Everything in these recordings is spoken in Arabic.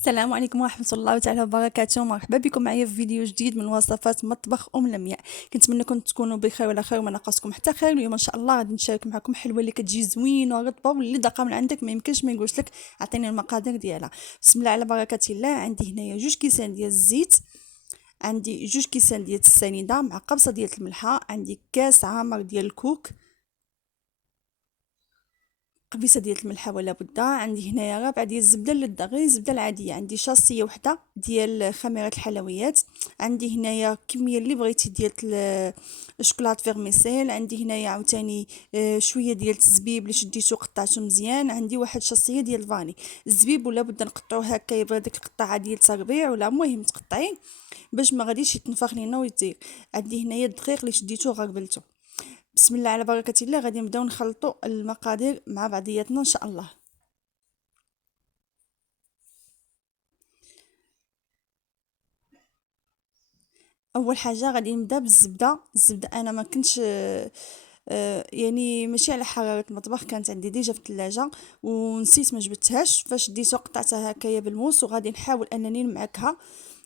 السلام عليكم ورحمة الله تعالى وبركاته. مرحبا بكم معايا في فيديو جديد من وصفات مطبخ لمياء. كنتمنىكم تكونوا بخير وعلى خير وما ناقصكم حتى خير. اليوم ان شاء الله غادي نشارك معكم حلوه اللي كتجي زوينه ورطبه واللي داقه من عندك ما يمكنش ما يقولش لك عطيني المقادير ديالها. بسم الله على بركه الله. عندي هنايا 2 كيسان ديال الزيت، عندي 2 كيسان ديال السنيده مع قبصه ديال الملحه، عندي كاس عامر ديال الكوك، قبيصه ديال الملحه ولا بده، عندي هنايا ربعه ديال الزبده اللذة غير الزبده العاديه، عندي شاصيه وحده ديال خميره الحلويات، عندي هنايا كميه اللي بغيتي ديال الشوكولات فيرميسيل، عندي هنايا عاوتاني شويه ديال الزبيب اللي شديتو قطعته مزيان، عندي واحد شاصيه ديال الفاني. الزبيب ولا بد نقطعوه هكا يبغي ديك القطعه ديال تربيع ولا المهم تقطعيه باش ما غاديش يتنفخ لينا ويطير. عندي هنايا الدقيق اللي شديتو غربلته. بسم الله على بركة الله. غادي نبداو نخلطوا المقادير مع بعضياتنا ان شاء الله. اول حاجه غادي نبدا بالزبده. الزبده انا ما كنتش يعني ماشي على حراره المطبخ، كانت عندي ديجا في الثلاجه ونسيت ما جبتهاش، فشديتها قطعتها هكايا بالموس وغادي نحاول انني نمعكها.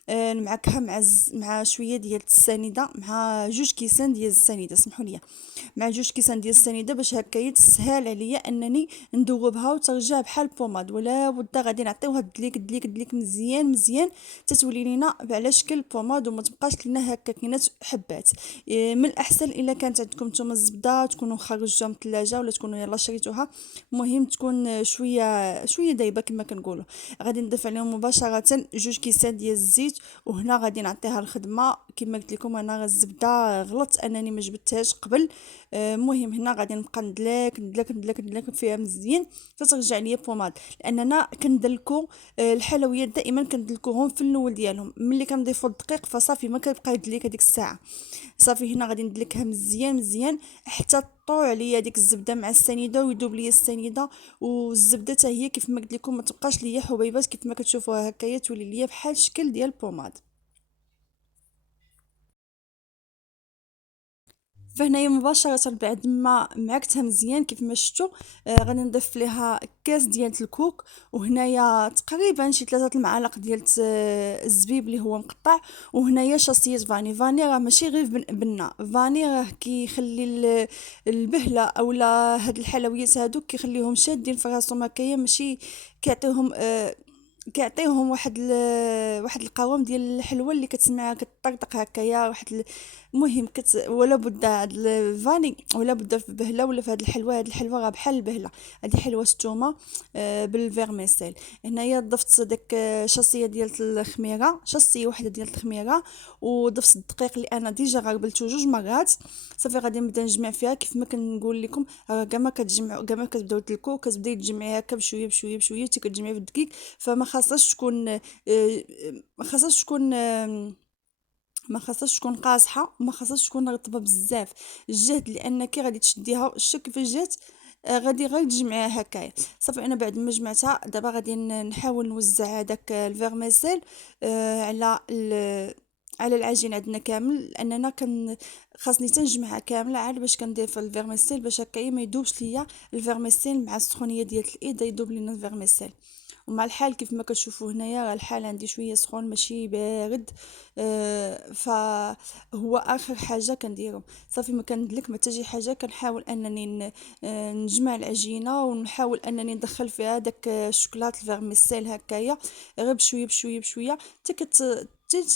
نمعكها مع شويه ديال السنيده، مع 2 كيسان ديال السنيده، سمحوا لي، مع 2 كيسان ديال السنيده باش هكا تسهل عليا انني ندوبها وترجع بحال البوماد. ولا بد غادي نعطيوها دليك مزيان مزيان تتولي لينا على شكل بوماد وما تبقاش لينا هكا كينات حبات. من الاحسن الا كانت عندكم نتوما الزبده تكونوا خرجتوها من الثلاجه ولا تكونوا يلا شريتوها، المهم تكون شويه دايبه كما كنقولوا. غادي نضيف عليهم مباشره 2 كيسان ديال الزيت، وهنا غادي نعطيها الخدمه. كما قلت لكم انا الزبده غلطت انني ما جبتهاش قبل. المهم هنا غادي نبقى ندلك فيها مزيان حتى ترجع ليا بوماد، لاننا كندلكو الحلويات دائما كندلكوهم في الاول ديالهم. ملي كنضيفوا الدقيق فصافي ما كيبقى يدليك هذيك الساعه. صافي هنا غادي ندلكها مزيان مزيان حتى طوع عليا ديك الزبده مع السنيده ويذوب ليا السنيده والزبده حتى هي كيف ما قلت لكم ما تبقاش ليا حبيبات كيف ما كتشوفوها هكايا، تولي ليا بحال شكل ديال البوماد. فهنايا مباشرة بعد ما معكتها مزيان كيف ما شفتوا غادي نضيف ليها كاس ديال الكوك، وهنايا تقريبا شي 3 المعالق ديال الزبيب اللي هو مقطع، وهنايا شاصية فاني راه ماشي غير بنه فاني، راه كيخلي البهله اولا هاد الحلويات هادوك كيخليهم شادين في راسهم هكايا، ماشي كيعطيوهم واحد القوام ديال الحلوه اللي كتسمعها كطرطق هكايا المهم ولا بد هاد الفاني ولا بد في بهله ولا في هاد الحلوه. هاد الحلوه راه بحال البهله، هادي حلوه الثومه بالفيرميسيل. هنايا ضفت داك شاصيه ديال الخميره، شاصيه وحده ديال الخميره، وضفت الدقيق اللي انا ديجا غربلته 2 مرات. صافي غادي نبدا نجمع فيها كيف ما كنقول لكم. كاع ما كتجمعوا كاع ما كتبداو تلكو كتبداي تجمعي هكا بشويه بشويه بشويه حتى كتجمعي في الدقيق. فما خاصهاش تكون ما خاصهاش تكون ما خاصهاش تكون قاصحه وما خاصهاش تكون رطبه بزاف. الجهد لانك غادي تشديها الشك في الجهد. غادي غير تجمعيها هكايا. صافي انا بعد ما جمعتها دابا غادي نحاول نوزع هذاك الفيرميسيل على على العجين عندنا كامل، لاننا خاصني تنجمعها كامله عاد باش كنضيف الفيرميسيل باش هكايا ما يذوبش ليا الفيرميسيل مع السخونيه ديال الايد يذوب لينا الفيرميسيل. ومع الحال كيف ما كتشوفوا هنايا راه الحال عندي شويه سخون ماشي بارد. فهو اخر حاجه كنديرو. صافي ما كندلك ما تجي حاجه كنحاول انني نجمع العجينه ونحاول انني ندخل فيها داك الشوكولات الفيرميسيل هكايا غير بشويه بشويه بشويه حتى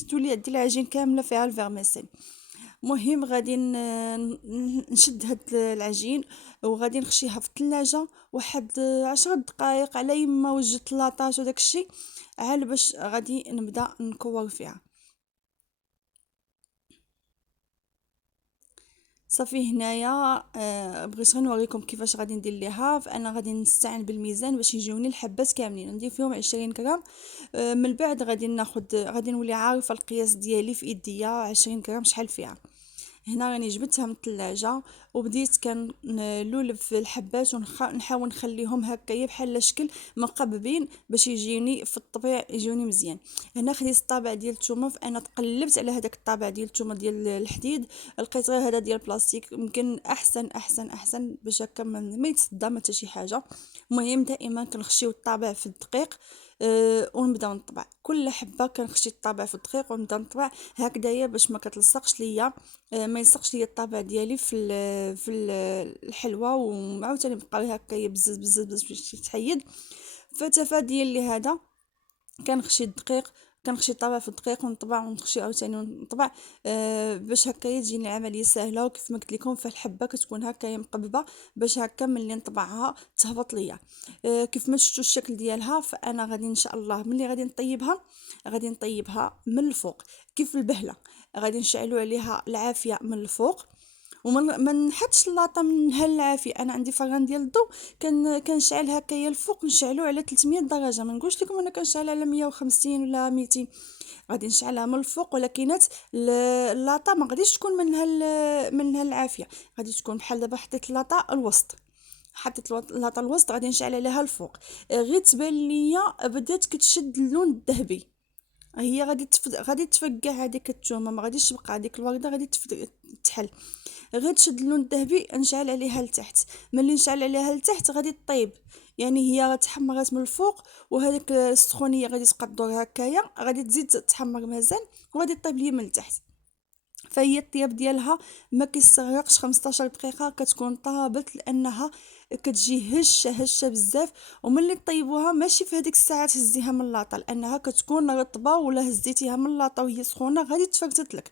تولي عندي العجين كامله فيها الفيرميسيل. مهم غادي نشد هاد العجين وغادي نخشيها في الثلاجة واحد 10 دقائق على يما وجدت لاطاج وداك الشيء، عال باش غادي نبدا نكور فيها. صافي هنايا بغيت غير نوريكم كيفاش غادي ندير ليها. فانا غادي نستعين بالميزان باش يجيوني الحبات كاملين ندير فيهم 20 غرام. من بعد غادي نولي عارفه القياس ديالي في ايديا 20 غرام شحال فيها. هنا راني جبتها من الثلاجة وبديت كنلولب في الحبات ونحاول نخليهم هكايا بحال شكل مقببين باش يجيني في الطبيع يجوني مزيان. هنا خديت الطابع ديال الثومه، فانا تقلبت على هذاك الطابع ديال الثومه ديال الحديد، لقيت غير هذا ديال البلاستيك يمكن احسن باش هكا ما يتصدى ما حتى شي حاجه. المهم دائما كنخشيو الطابع في الدقيق ونبداو نطبع كل حبه كنخشي الطابع في الدقيق ونبدا نطبع هكذايا باش ما كتلصقش ليا، ما يلصقش ليا الطابع ديالي الحلوه، وعاوتاني بقى هكايا بزز بزز بزز باش تحيد. فتفاديا لهذا كنخشي الدقيق، كنخشي الطابع في الدقيق ونطبع ونخشي عاوتاني ونطبع، باش هكايا تجيني العمليه سهله. وكيف ما قلت لكم فالحبه كتكون هكايا مقببه باش هكا ملي نطبعها تهبط ليا. كيف ما شفتوا الشكل ديالها، فانا غادي ان شاء الله ملي غادي نطيبها، غادي نطيبها من الفوق كيف البهله. غادي نشعلوا عليها العافيه من الفوق، وما ما نحطش اللاطه من هالعافيه. انا عندي فران ديال الضو، كنشعل هكايا الفوق، نشعلو على 300 درجه. ما نقولش لكم انا كنشعل على 150 ولا 200، غادي نشعلها من الفوق. ولكنات اللاطه ما غاديش تكون من هالعافيه، غادي تكون بحال دابا حطيت اللاطه الوسط، حطيت اللاطه الوسط غادي نشعل عليها الفوق. غير تبان ليا بدات كتشد اللون الذهبي، هي غادي تفقع هذيك الثومه، ما غاديش تبقى هذيك الورده، غادي تحل. غير تشد اللون الذهبي نشعل عليها لتحت. ملي نشعل عليها لتحت غادي طيب، يعني هي تحمرات من الفوق، وهذيك السخونيه غادي تبقى تدور هكايا، غادي تزيد تحمر مازال، وغادي طيب لي من التحت. فهي الطياب ديالها ما كيستغرقش 15 دقيقه كتكون طابت، لانها كتجي هشه بزاف. وملي طيبوها ماشي في هذيك الساعه تهزيها من اللاطه، لانها كتكون رطبه، ولا هزيتيها من اللاطه وهي سخونه غادي تفرتت لك.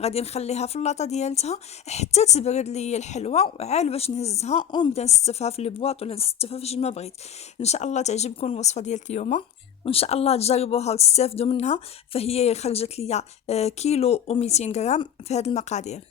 غادي نخليها في اللاطه ديالتها حتى تبرد ليا الحلوه، وعاد باش نهزها ونبدا نستفها في البواط ولا نستفها فاش ما بغيت. ان شاء الله تعجبكم الوصفه ديال اليوم، وان شاء الله تجربوها وتستافدوا منها. فهي خرجت ليا كيلو و200 غرام في هذه المقادير.